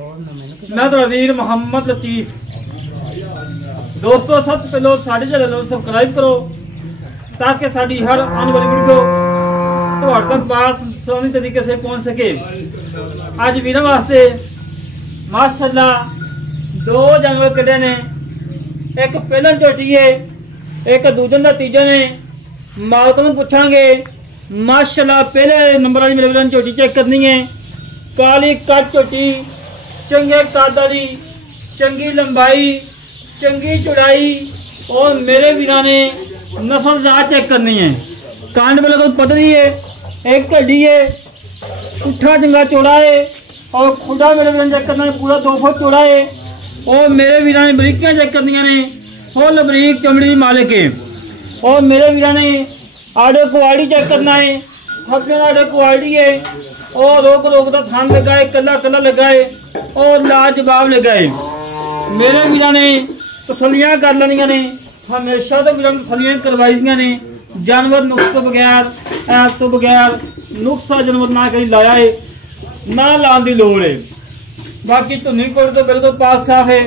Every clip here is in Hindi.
मैं तो वीर मोहम्मद लतीफ। दोस्तों सबसे पहले साढ़े चैनल को सबसक्राइब करो ताकि साड़ी हर आने वाली वीडियो तो तक पास सोनी तरीके से पहुंच सके। आज वीरों वास्ते माशाल्लाह दो जानवर कड़े ने, एक पहलन झोटी है, एक दूजन का तीजा ने। मालक नूं पुछांगे माशाल्लाह पहले नंबर वाली मेरे झोटी चेक करनी है। काली कट झोटी, चंगे कद वाली, चंगी लंबाई, चंगी चौड़ाई और मेरे वीरां ने नस्ल जात चेक करनी है। कांड बिल्कुल पतली है, एक हड्डी है, पुट्ठा चंगा चौड़ा है और खुदा मेरे वीरां चेक करना है पूरा 2 फुट चौड़ा है। और मेरे वीरां ने बरीकियां चेक करनियां ने, फुल बरीक चमड़ी मालिक है। और मेरे वीरां ने आड़े कुआड़ी चेक करना है, थप्पे आड़े कुआड़ी है और रोक रोक का थान लगा है, कला कला लगा है और लाजवाब लगा है। मेरे वीरां ने तसलियां कर लेनियां ने, हमेशा तो वीरां तसलियां करवाई दियां ने। जानवर नुक्स तो बगैर, ऐप तो बगैर नुक्सा जानवर ना कहीं लाया है, ना लाने की लोड़ है। बाकी धुनी कोट तो बिल्कुल पाक साफ है।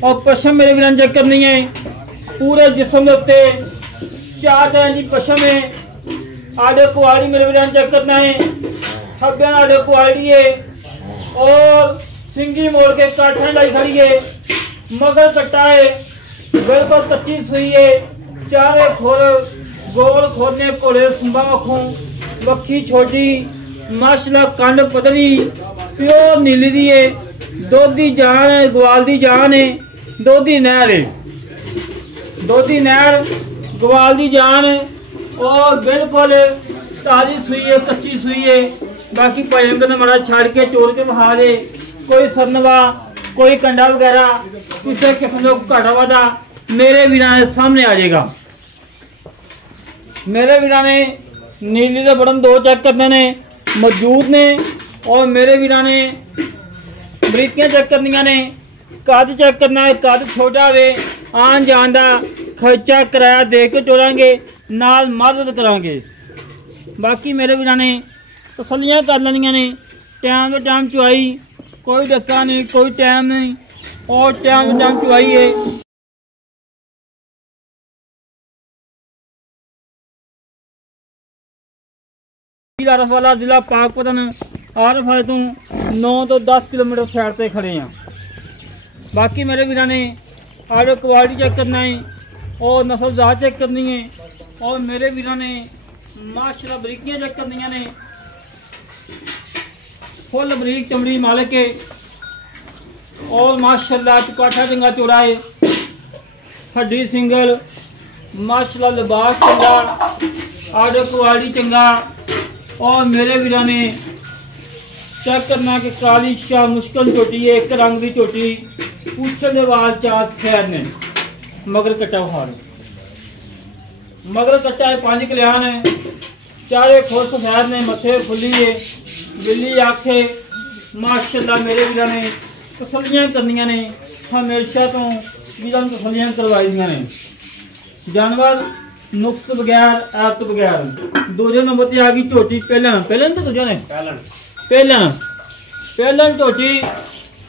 और पशम मेरे वीरां चेक करनी है, पूरे जिसम के उत्ते 4 तरह की पशम है। आड़े कुआड़ी मेरे वीरां चेक करना है, खब्बे आड़े कुआड़ी है और सिंगी मोड़ के काठा लाई खड़ी है। मगर कट्टा है, बिल्कुल कच्ची सुई है, चारे खोर गोल खोलने कोले सुंबा मखों, मक्खी छोटी माशाल्लाह कंड पतली प्योर नीली दी है। दुध दी जान है, ग्वाल दी जान है, दुध दी नहर है, दुध दी नहर ग्वाल दी जान है और बिल्कुल ताजी सुई है, कच्ची सुई है। बाकी भाई ने माड़ा छाड़ के चोर के बहा दे, कोई सरनवा कोई कंडा वगैरह किसी किस्म का घाटा वादा मेरे वीरां के सामने आ जाएगा। मेरे वीरां ने नीली के बटन 2 चेक करने ने मौजूद ने और मेरे वीरां ने बरीकियां चेक करनियां ने। कद चेक करना है, कद छोटा वे आन जान का खर्चा किराया दे के चोरांगे, नाल मदद करांगे। बाकी मेरे वीरां ने तसलियां कर लेनियां ने, टाइम टू टाइम चुआई, कोई धक्का नहीं, कोई टाइम नहीं और टाइम टू टाइम चुआई है। आरफ वाला जिला पाकपतन आरफ वाले तो 9 तो 10 किलोमीटर साइड पे खड़े हैं। बाकी मेरे वीरां ने आड़े क्वालिटी चेक करना है और नस्ल जात चेक करनी है। और मेरे वीरां ने माशाल्लाह बरीकियां चेक करनियां ने, फुल बरीक चमड़ी मालिक है और माशाल्लाह काठा चंगा चौड़ा है, हड्डी सिंगल माशाल्लाह लिबास चंगा, आड़े क्वालिटी चंगा। और मेरे वीरां ने चेक करना कि काली शाह मुश्किल झोटी है, एक रंग की झोटी, पूछन के वाल चास खैर ने, मगर कट्टा हार मगर कट्टा है, 5 कल्याण है, चारे खोल सफेद ने, मथे फुली है, बिल्ली आँख है। माशाल्लाह मेरे वीरां ने तसलियां करनियां ने, हमेशा तो वीरां तसलियां करवाई दियां ने। जानवर नुक्स बगैर, ऐप तो बगैर। दूजे नंबर पर आ गई झोटी पहलन, पहलन तो दूजा ने पहलन झोटी,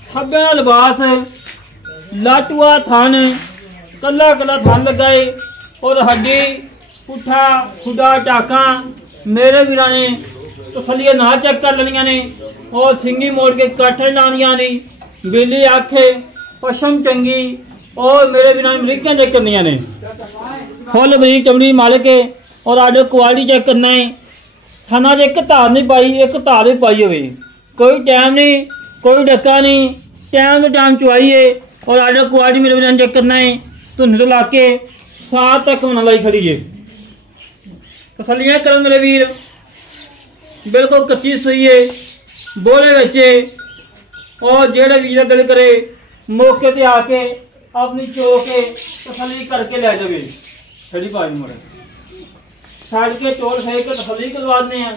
खब्बे लिबास, लाटुआ थान, कला कला थान लगा है और हड्डी पुट्ठा खुदा टाका। मेरे वीरां ने तसलियां ना चेक कर लेनियां ने और सिंगी मोड़ के काठे लानियां ने। बिल्ली आखे, पशम चंगी और मेरे वीरां ने बरीकियां चेक करनियां ने, फुल बरीक चमड़ी मालिक है और आडे क्वालिटी चेक करना है। खाना एक धार नहीं पाई, एक धार भी पाई हुई, कोई टाइम नहीं, कोई डक्का नहीं, टाइम टू टाइम चुआई है। और आडे क्वालिटी मेरे वीरां चेक करना है, धुन तो ला के 7 तक मना लाई खड़ी है। तसलियां करो मेरे वीर, बिल्कुल कच्ची सुई है, बोले बच्चे। और जेड़े वीर दिल करे मौके ते आके अपनी चो के तसली करके ले जावे। छड़ी पाई मोड़े छड़ के चोल खाई के तसली करवा दें हैं।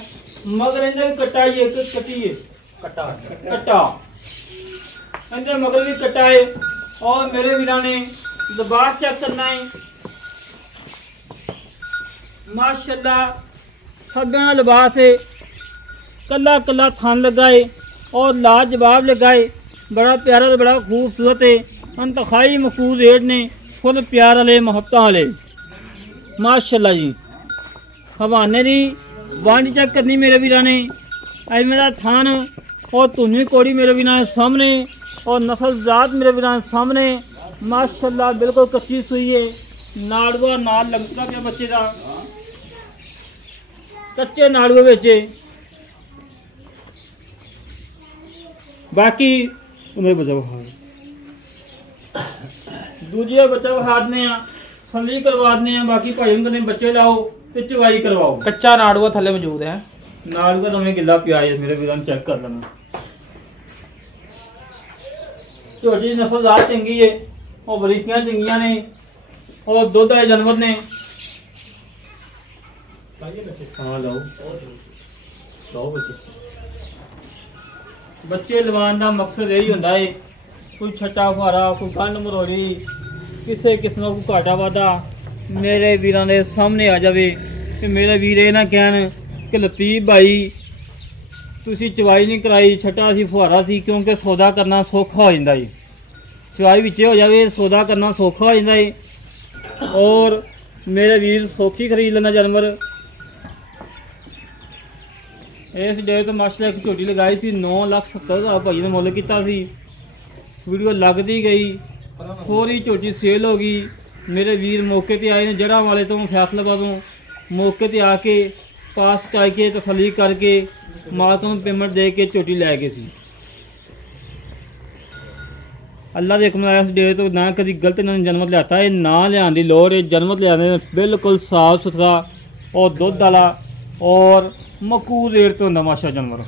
मगर इन्हें भी कट्टा ही एक कटी है, कट्टा कट्टा इन्हें मगर भी कट्टा है। और मेरे वीरां ने लिबास चेक करना है, माशाल्लाह खब्बे लिबास है, कला कला थान लगा है और लाजवाब लगा है। बड़ा प्यारा तो बड़ा खूबसूरत है। इंतहाई मकबूल रेट ने, फुल प्यार वाले मोहब्बत वाले माशाल्लाह जी। हवाने दी वंड चेक करनी मेरे वीरा ने। अज मेरा थान और धुनी कोड़ी मेरे वीरा ने सामने और नस्ल जात मेरे वीरा ने सामने माशाल्लाह बिल्कुल कच्ची सुई है। नाड़ुआ नाल लगता पिया बच्चे का, कच्चे नाड़ुए बेचे। बाकी उन्हें बचा दूजे बच्चा विखाने सली करवाने। बाकी भाई कने बच्चे लाओ ते चवाई करवाओ। कच्चा नाड़ुआ थले मौजूद है। नाड़ुआ तो हमें गिला पिया है मेरे वीर चेक कर लेना। झोटी नस्लदार चंगी है और बरीकियां चंगियां ने और दुध आए जानवर ने। हाँ लाओ लाओ बच्चे लवान का मकसद यही होता है। कोई छट्टा फुहारा, कोई गंढ मरोड़ी, किसी किस्म को घाटा वाधा मेरे वीरां दे सामने आ जाए कि मेरे वीर ये ना कहन कि लतीफ भाई तुसी चवाई नहीं कराई, छट्टा सी फुहारा सी। क्योंकि सौदा करना सौखा हो जाता है। चवाई बिच्चे हो जाए सौदा करना सौखा हो जाता है और मेरे वीर सौखी खरीद लेना जानवर। इस डे तो माशाल्लाह एक झोटी लगाई सी 9,70,000 भाई ने मुल किया सी। वीडियो लगती गई, फौरी झोटी सेल हो गई। मेरे वीर मौके ते आए ने जड़ा वाले तो फैसलाबादों मौके ते आके पास करके तसली करके मालक नूं पेमेंट दे के झोटी लै गए सी। अल्लाह दे हुक्म इस डे तो ना कभी गलत इन्होंने जन्मत लिया है ना लिया की लोड़ है। जन्मत लिया बिल्कुल साफ सुथरा और दुध वाला और मकबूल रेट तो होंगे माशा जानवर।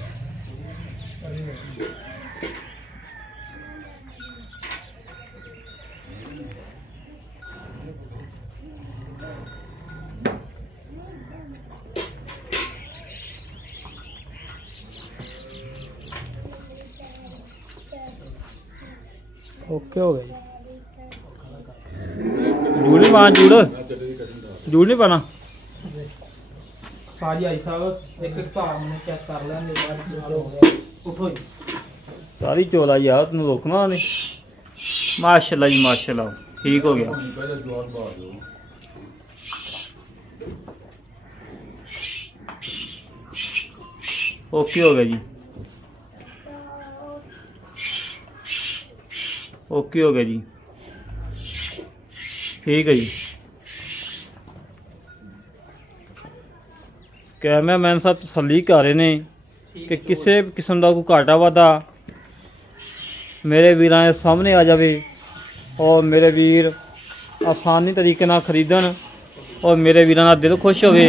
ओके हो गया। जूड़ नहीं पाना, जूड़ नहीं पाना। साजी आई साहब एक एक धार मैंने चेक कर लेंगे बाद हो गया। उठो जी सारी चोला यार तेन रोकना नहीं। माशाल्लाह जी माशाल्लाह ठीक हो गया। ओके हो गया जी, ओके हो गया जी ठीक है जी। कैमरा मैन साहब तसली कर रहे हैं कि किसी किस्म का कोई घाटा वाधा मेरे वीरां दे सामने आ जाए और मेरे वीर आसानी तरीके नाल खरीदन और मेरे वीरां दा दिल खुश होवे।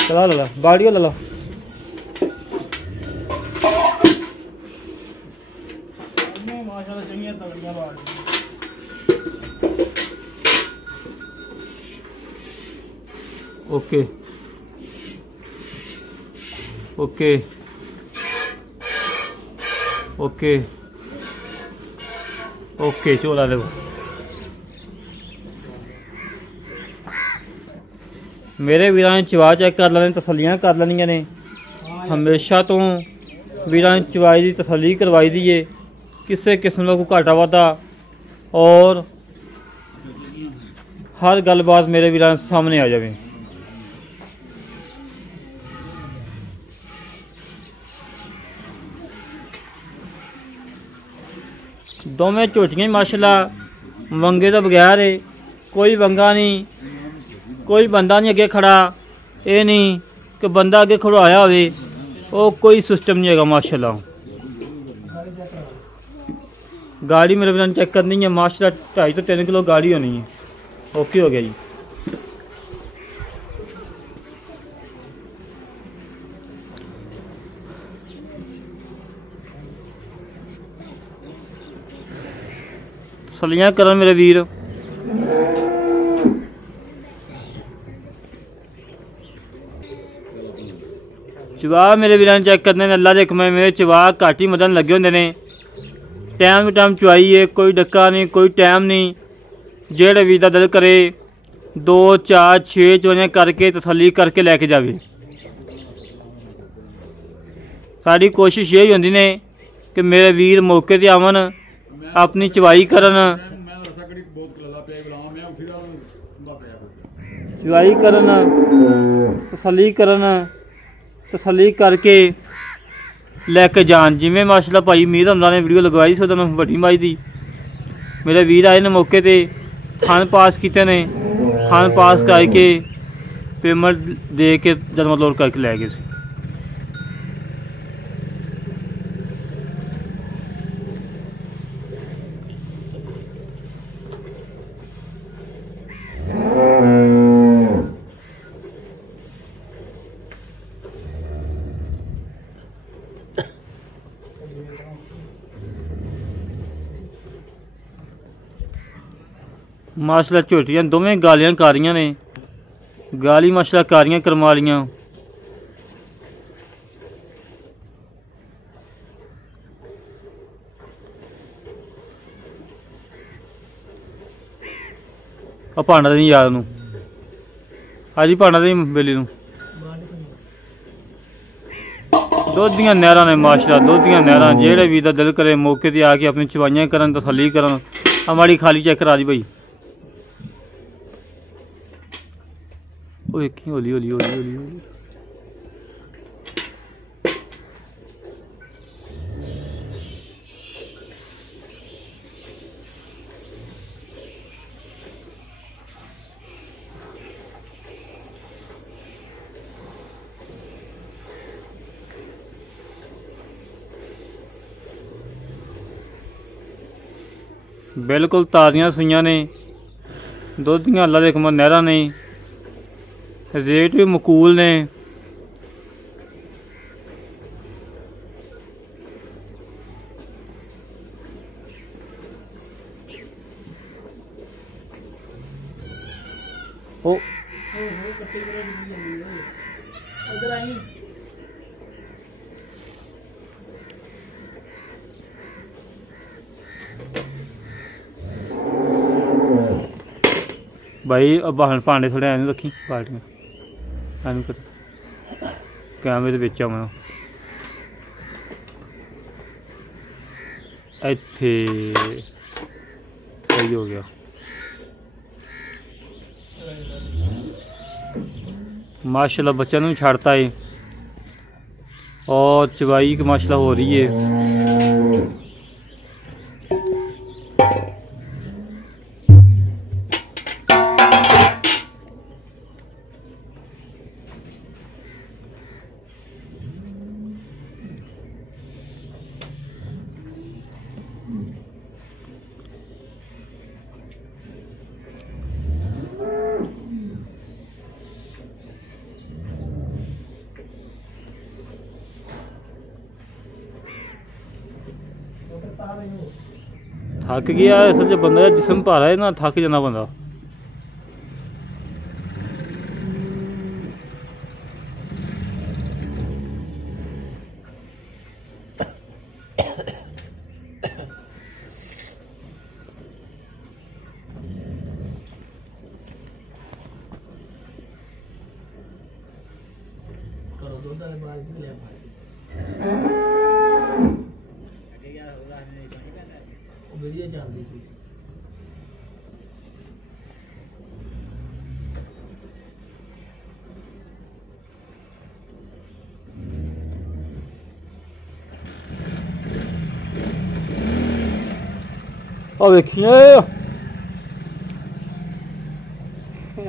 चला ला बाड़ियो ला ला। ओके ओके ओके ओके चोला देखो। मेरे वीरां चवा चेक कर लेने, तसलियां कर लेनिया ने। हमेशा तो वीरां चवाई की तसली करवाई दी है। किसी किस्म का कोई घाटा वाधा और हर गलबात मेरे वीरां सामने आ जाए। दोवें झोटियां माशाल्लाह वंगे तो बगैर है। कोई वंगा नहीं, कोई बंदा नहीं अगे खड़ा। ये नहीं कि बंदा अगे खड़वाया हो, कोई सिस्टम नहीं है माशाल्लाह। गाड़ी मेरे बिना चेक करनी है माशाल्लाह 2.5 से 3 किलो गाड़ी होनी है। ओके हो गया जी। सलियां करन मेरे वीर। चवा मेरे वीर चेक करने अल्लाह के हुक्म मेरे चवा घट ही मदन लगे होंगे ने। टाइम टू टाइम चवाई है, कोई डक्का नहीं, कोई टाइम नहीं। जेड़े वीर दा दिल करे 2 4 6 ਚਵਾਈਆਂ ਕਰਕੇ ਤਸੱਲੀ ਕਰਕੇ ਲੈ ਕੇ ਜਾਵੇ। ਸਾਡੀ ਕੋਸ਼ਿਸ਼ ਇਹ ਹੁੰਦੀ ਨੇ ਕਿ ਮੇਰੇ ਵੀਰ ਮੌਕੇ ਤੇ ਆਵਣ, ਆਪਣੀ ਚਵਾਈ ਕਰਨ, ਚਵਾਈ ਕਰਨ, ਤਸੱਲੀ ਕਰਕੇ ਲੈ ਕੇ ਜਾਣ। ਜਿਵੇਂ ਮਾਸ਼ਾਅੱਲਾ ਭਾਈ ਮੀਰ ਹਮਦਾ ਨੇ ਵੀਡੀਓ ਲਗਵਾਈ ਸੀ ਉਦੋਂ ਵੱਡੀ ਮਾਈ ਦੀ, ਮੇਰੇ ਵੀਰ ਆਏ ਨੇ ਮੌਕੇ ਤੇ, ਥਣ ਪਾਸ ਕੀਤੇ ਨੇ, ਥਣ ਪਾਸ ਕਰਕੇ ਪੇਮੈਂਟ ਦੇ ਕੇ ਜਨਮ ਲੋਡ ਕਰਕੇ ਲੈ ਗਏ ਸੀ। माशाल्लाह झोटियां दोवें गालियां कारियां ने, गाली माशाल्लाह कारियां करमालियां। भांडा नहीं याद नूं अज ही भांडा नहीं बेली नूं। दुध दियां नहरां ने माशाल्लाह, दुध दियां नहरां। जेहड़े भी दा दिल करे मौके ते आके अपनी चवाइयां करन, तसल्ली करन। हमारी खाली चेक करा दी भाई। देखी हौली हौली हौली हौली हौली बिल्कुल ताज़ियां सुइयां ने, दुध दियां अल्लाह दे हुक्म नहरां ने, रेट भी मकूल ने। ओ भाई भांडे थोड़े एनू रखी बाल्टियां एनू कर कैमरे दे विच आवां इत्थे सही हो गया। माशाल्लाह बच्चा नूं छाड़ता है और चवाई की माशाल्लाह हो रही है। थक गया असल जो बंदा जिसम भारा है ना, थक जाना बंदा।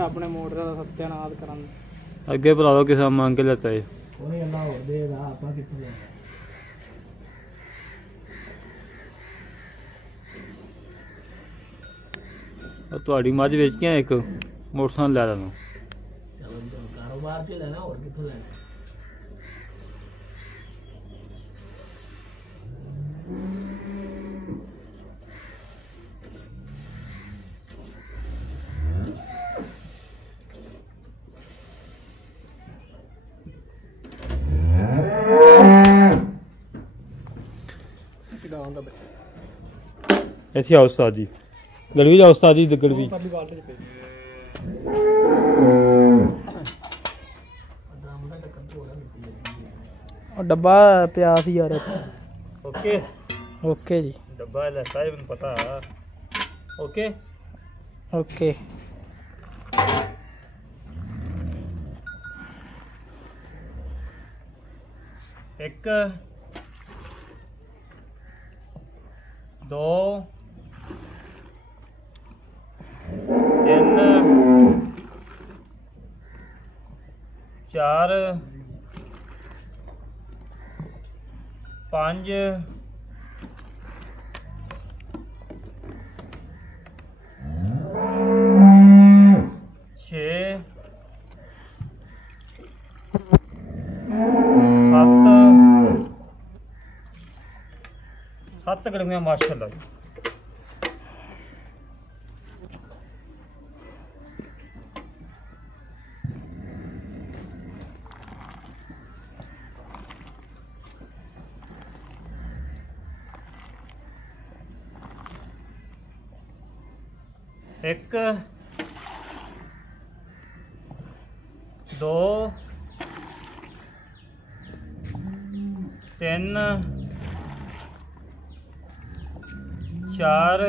अपने मोटर का सत्यानाश करन अगे भरावा किसान मांग के लेता है। तुहाडी मझ बेच के एक मोटरसाइकिल लै लेना। कारोबार च लेना और कित्थों लेना। ऐसी आओ उस्ताद जी, गड़वी जाओ उस्ताद जी, गड़वी। ਡੱਬਾ ਪਿਆ ਸੀ ਯਾਰ। ਓਕੇ ਓਕੇ ਜੀ। ਡੱਬਾ ਲੈਤਾ ਹੈ ਮੈਨੂੰ ਪਤਾ। ਓਕੇ ਓਕੇ ਇੱਕ 2 3 4 5 6 7 ਗਰਮੀਆਂ ਮਾਸ਼ਾਅੱਲਾ ਜੀ। ਇੱਕ 2 3 4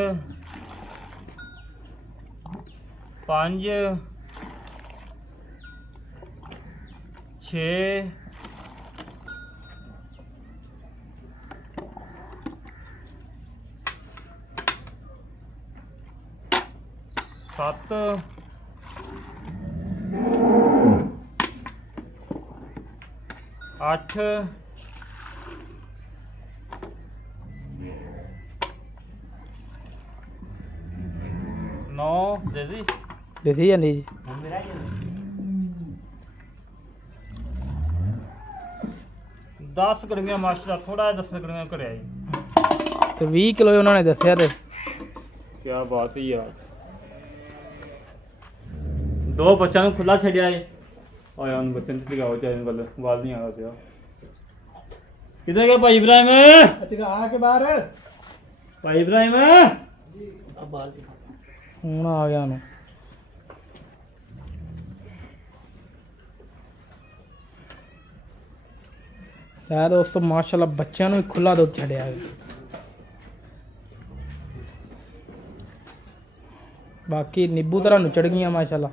5 6 7 8 9 ਦੇਸੀ ਜਾਂਦੀ ਜੀ। 10 ਗਰਮੀਆਂ ਮਾਸ਼ਾਅੱਲਾ ਥੋੜਾ ਜਿਹਾ 10 ਗਰਮੀਆਂ ਕਰਿਆ ਜੀ। ਤੇ 20 ਕਿਲੋ ਉਹਨਾਂ ਨੇ ਦੱਸਿਆ। ਤੇ ਕੀ ਬਾਤ ਹੈ ਯਾਰ। 2 ਬੱਚਿਆਂ ਨੂੰ ਖੁੱਲਾ ਛੱਡਿਆ ਏ। ਆਇਆ ਉਹਨੂੰ ਬੱਚੇ ਨੂੰ ਲਗਾਓ ਚਾਹੇ ਵੱਲ ਵਾਲ ਨਹੀਂ ਆਇਆ ਪਿਆ। ਕਿੱਧਰ ਗਿਆ ਭਾਈ ਇਬਰਾਹਿਮ? ਅੱਛਾ ਆ ਕੇ ਬਾਹਰ ਭਾਈ ਇਬਰਾਹਿਮ ਹੁਣ ਆ ਗਿਆ ਉਹਨੂੰ। ਯਾਰ ਦੋਸਤੋ ਮਾਸ਼ਾਅੱਲਾ ਬੱਚਿਆਂ ਨੂੰ ਖੁੱਲਾ ਦੁੱਧ ਛੱਡਿਆ ਹੈ। ਬਾਕੀ ਨਿੰਬੂ ਤਰ੍ਹਾਂ ਨੂੰ ਚੜ ਗਈਆਂ ਮਾਸ਼ਾਅੱਲਾ।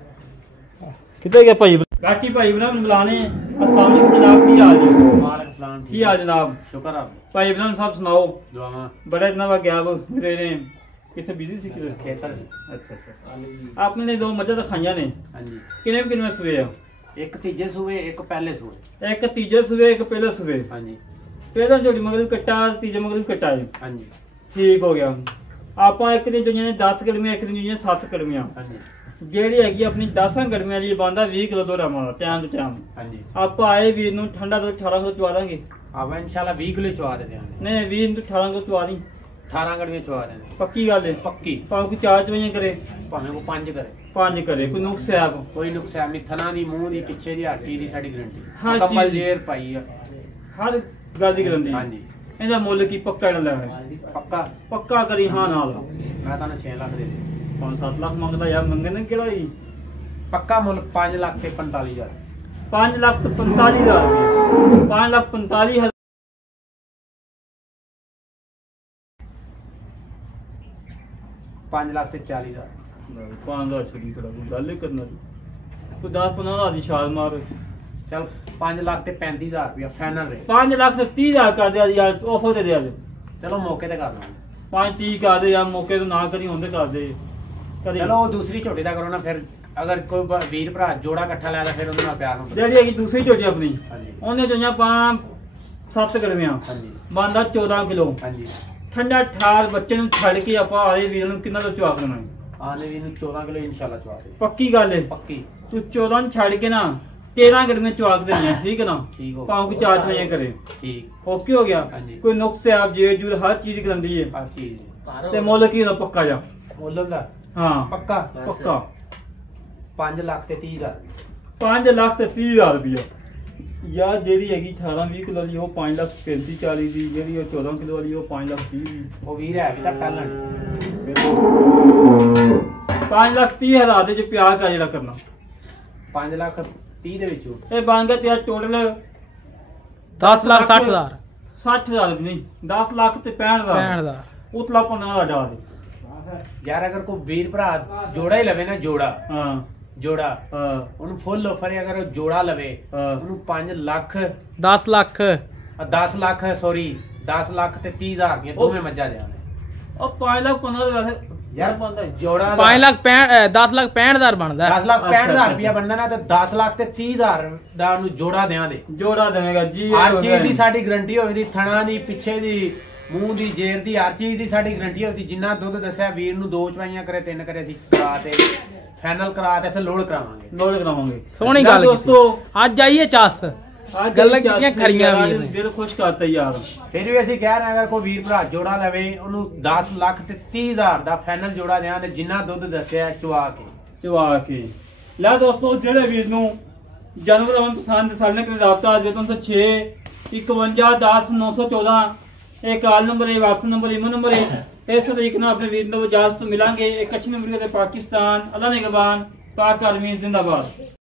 ਕਿੱਧਰ ਗਿਆ ਭਾਈ? ਬਾਕੀ ਭਾਈ ਇਬਰਾਹਿਮ ਨੂੰ ਬੁਲਾਣੇ। अस्सलाम वालेकुम जनाब, की हाल जी? वालेकुम सलाम। की हाल जनाब? शुक्र आप भाई इब्राहिम साहब सुनाओ। दुआवां बड़ा इतना वा गया मेरे कितने बिजी सी किधर? खेतर से। अच्छा अच्छा। आपने ने 2 मज्जा दिखाइयां ने। हाँ जी। किन्ने सुबह है? एक तीजे सूबे एक पहले सूबे। एक तीजे सुबह एक पहले सुबह। हाँ जी। पहला जोड़ी मगरू कट्टा तीजे मगरू कट्टा है। हाँ जी। ठीक हो गया। ਆਪਾਂ ਇੱਕ ਦਿਨ ਚੋਈਆਂ ਨੇ 10 ਗਰਮੀਆਂ, ਇੱਕ ਦਿਨ ਚੋਈਆਂ 7 ਗਰਮੀਆਂ। ਹਾਂਜੀ। ਜਿਹੜੀ ਹੈਗੀ ਆਪਣੀ 10 ਗਰਮੀਆਂ ਦੀ ਬੰਦਾ 20 ਕਿਲੋ ਦੁੱਧ ਆਵਾਂਗਾ ਟਾਈਮ ਟੂ ਟਾਈਮ। ਹਾਂਜੀ। ਆਪਾਂ ਆਏ ਵੀਰ ਨੂੰ ਠੰਡਾ ਦੁੱਧ 18 ਕਿਲੋ ਚਵਾ ਦਾਂਗੇ। ਆਪਾਂ इंशाल्लाह 20 किलो चवा देते हैं। नहीं 20 ਨੂੰ 18 ਕਿਲੋ ਚਵਾ ਦੀ। 18 गड़ियां चवा देते। ਪੱਕੀ ਗੱਲ ਹੈ। पक्की। ਭਾਵੇਂ ਕੋਈ 4 ਚਵਾਈਆਂ ਕਰੇ भावे को 5 करे। 5 ਕਰੇ ਕੋਈ ਨੁਕਸ ਹੈ ਆਪ कोई नुकसान नहीं। थना दी मुंह दी पीछे दी हड्डी दी साडी गारंटी। हाँ जी। कम्बल जेर पाई है। ਹਰ ਗੱਲ ਦੀ ਗਰੰਟੀ। हाँ जी। ਇਹਦਾ ਮੁੱਲ ਕੀ ਪੱਕਾ ਨਾ ਲੈਣਾ? पक्का ਪੱਕਾ ਕਰੀ ਹਾਂ ਨਾਲ। मैं ताने 6 लाख दे दे। 5-7 ਲੱਖ ਮੰਗਦਾ ਯਾਰ, ਮੰਗੇ ਨੇ ਕਿਹੜਾ ਹੀ? पक्का मुल्ल 5 लाख ते 45 हजार। 5 ਲੱਖ ਤੇ 45,000 ਰੁਪਏ। 5 ਲੱਖ 45,000। 5 लाख ते 40 हजार। 5,000 ਛੱਡੀ ਖੜਾ ਕੋਈ ਗੱਲ ਹੀ ਕਰਨਾ ਦੀ। ਕੋਈ 10-15,000 ਦੀ ਛਾਲ ਮਾਰ। चल 5 लाख ते 35 हजार रुपया फाइनल रेट। 5 ਲੱਖ ਤੇ 30,000 ਕਰ ਦਿਆ ਯਾਰ, ਆਫਰ ਦੇ ਦਿਆ ਜੀ। चलो मौके ते कर लांगे। 5-30 ਕਰ ਦੇ ਯਾਰ, ਮੌਕੇ ਤੋਂ ਨਾ ਕਰੀ ਹੁੰਦੇ ਕਰ ਦੇ ਕਦੇ। चलो दूसरी छोटी दा करो ना फिर। अगर कोई वीर भरा जोड़ा इकट्ठा लाया फिर उन्हें नाल प्यार होंदा। ਜਿਹੜੀ ਹੈਗੀ ਦੂਸਰੀ ਝੋਟੀ ਆਪਣੀ, हाँ जी। ਉਹਨੇ ਚੋਈਆਂ 7 ਗਰਮੀਆਂ हाँ जी। ਬੰਦਾ 14 ਕਿਲੋ हाँ जी। ਠੰਡਾ ਠਾਰ ਬੱਚੇ ਨੂੰ ਛੱਡ ਕੇ ਆਪਾਂ ਆਲੇ ਵੀਰ ਨੂੰ ਕਿੰਨਾ ਤੋਂ ਚਵਾ ਦੇਣਾ ਹੈ? आने भी 14 किलो इंशाल्लाह चवा दे। ਪੱਕੀ ਗੱਲ ਹੈ। पक्की। ਤੂੰ 14 ਨੂੰ ਛੱਡ ਕੇ ਨਾ 13 ਗਰਮੀਆਂ ਚਵਾ ਕੇ ਦੇਣੀਆਂ, ਠੀਕ ਹੈ ਨਾ? ठीक हो ਭਾਵੇਂ ਕੋਈ 4 ਚਵਾਈਆਂ ਕਰੇ। ठीक। ਓਕੇ ਹੋ ਗਿਆ। ਹਾਂਜੀ। ਕੋਈ ਨੁਕਸ ਹੈ ਆਪ ਜੇ ਜੂਰ ਹਰ ਚੀਜ਼ ਕਰੰਦੀ ਹੈ। हर चीज ਤੇ ਮੁੱਲ ਕੀ ਹੁੰਦਾ ਪੱਕਾ ਜਾ? मुल्ल दा ਹਾਂ पक्का ਪੱਕਾ 5 लाख ते 30 हजार। 5 ਲੱਖ ਤੇ 30,000 ਰੁਪਇਆ। ਯਾਰ ਜਿਹੜੀ ਹੈਗੀ 18-20 ਕਿਲੋ ਦੀ ਉਹ 5 ਲੱਖ 35-40 ਦੀ, ਜਿਹੜੀ ਉਹ 14 ਕਿਲੋ ਵਾਲੀ ਉਹ 5 ਲੱਖ 30 ਦੀ। वो वीर है अभी तक पहले 5 ਲੱਖ 30,000 ਦੇ ਚ ਪਿਆਰ ਕਾ ਜਿਹੜਾ ਕਰਨਾ 5 लाख 30 ਦੇ ਵਿੱਚੋਂ ਇਹ ਬਣ ਗਿਆ ਤੇਰਾ ਟੋਟਲ 10 ਲੱਖ 60 ਹਜ਼ਾਰ 60,000 ਵੀ ਨਹੀਂ 10 ਲੱਖ ਤੇ 65,000 65,000 ਉਤਲਾ ਪੰਨਾ ਦਾ ਜਾ ਦੇ ਯਾਰ ਅਗਰ ਕੋਈ ਵੀਰ ਭਰਾ ਜੋੜਾ ਹੀ ਲਵੇ ਨਾ ਜੋੜਾ ਹਾਂ ਜੋੜਾ ਹਾਂ ਉਹਨੂੰ ਫੁੱਲ ਆਫਰ ਹੈ ਅਗਰ ਉਹ ਜੋੜਾ ਲਵੇ ਹਾਂ। ਉਹਨੂੰ 5 ਲੱਖ 10 ਲੱਖ 10 ਲੱਖ ਸੌਰੀ 10 ਲੱਖ ਤੇ 30,000 ਦੀਆਂ ਦੋਵੇਂ ਮੱਝਾਂ ਦੇਵਾਂਗੇ। ਉਹ 5 ਲੱਖ ਪੰਨਾ ਦੇ ਵੈਸੇ ਯਾਰ ਬੰਦਾ ਜੋੜਾ 5 ਲੱਖ 10 ਲੱਖ 65,000 ਬਣਦਾ 10 ਲੱਖ 65,000 ਰੁਪਇਆ ਬਣਦਾ ਨਾ ਤੇ 10 ਲੱਖ ਤੇ 30,000 ਦਾ ਉਹਨੂੰ ਜੋੜਾ ਦੇਵਾਂਗੇ। ਜੋੜਾ ਦੇਵੇਗਾ ਜੀ ਹਰ ਚੀਜ਼ ਦੀ ਸਾਡੀ ਗਰੰਟੀ ਹੋਵੇ ਦੀ ਥਣਾ ਦੀ ਪਿੱਛੇ ਦੀ ਮੂੰਹ ਦੀ ਜੇਰ ਦੀ ਹਰ ਚੀਜ਼ ਦੀ ਸਾਡੀ ਗਰੰਟੀ ਹੋਵੇ ਜਿੰਨਾ ਦੁੱਧ ਦੱਸਿਆ ਵੀਰ ਨੂੰ 2 ਚਵਾਈਆਂ ਕਰੇ 3 ਕਰੇ ਅਸੀਂ ਕਰਾ ਤੇ ਫਾਈਨਲ ਕਰਾ ਤੇ ਇੱਥੇ ਲੋਡ ਕਰਾਵਾਂਗੇ। ਲੋਡ ਕਰਾਵਾਂਗੇ। ਸੋਹਣੀ ਗੱਲ ਦੋਸਤੋ ਅੱਜ ਆਈਏ ਚੱਸ ਅੱਜ ਗੱਲਾਂ ਕੀਤੀਆਂ ਖਰੀਆਂ ਵੀਰ ਨੇ। ਦਿਲ ਖੁਸ਼ ਕਰਤਾ ਯਾਰ। ਫਿਰ ਵੀ ਅਸੀਂ ਕਹਿ ਰਹੇ ਹਾਂ ਅਗਰ ਕੋਈ ਵੀਰ ਭਰਾ ਜੋੜਾ ਲਵੇ ਉਹਨੂੰ 10 ਲੱਖ ਤੇ 30,000 ਦਾ ਫਾਈਨਲ ਜੋੜਾ ਦੇਵਾਂ ਤੇ ਜਿੰਨਾ ਦੁੱਧ ਦੱਸਿਆ ਚਵਾ ਕੇ ਲੈ ਦੋਸਤੋ ਜਿਹੜੇ ਵੀਰ ਨੂੰ ਜਾਨਵਰ ਆਉਣ ਪਸੰਦ ਸਾਡੇ ਨਾਲ ਰਾਬਤਾ ਦੇ 306 51 10 914 ਇਹ ਕਾਲ ਨੰਬਰ ਹੈ WhatsApp ਨੰਬਰ ਈਮੇਲ ਨੰਬਰ ਹੈ। ਇਸ ਤਰੀਕੇ ਨਾਲ ਆਪਣੇ ਵੀਰ ਨੂੰ ਇਜਾਜ਼ਤ ਮਿਲਾਂਗੇ। ਇੱਕ ਅੱਛੀ ਨੰਬਰ ਤੇ ਪਾਕਿਸਤਾਨ ਅੱਲਾ ਨਿਗਹਬਾਨ ਪਾਕ ਆਲਮੀ ਜ਼ਿੰਦਾਬਾਦ।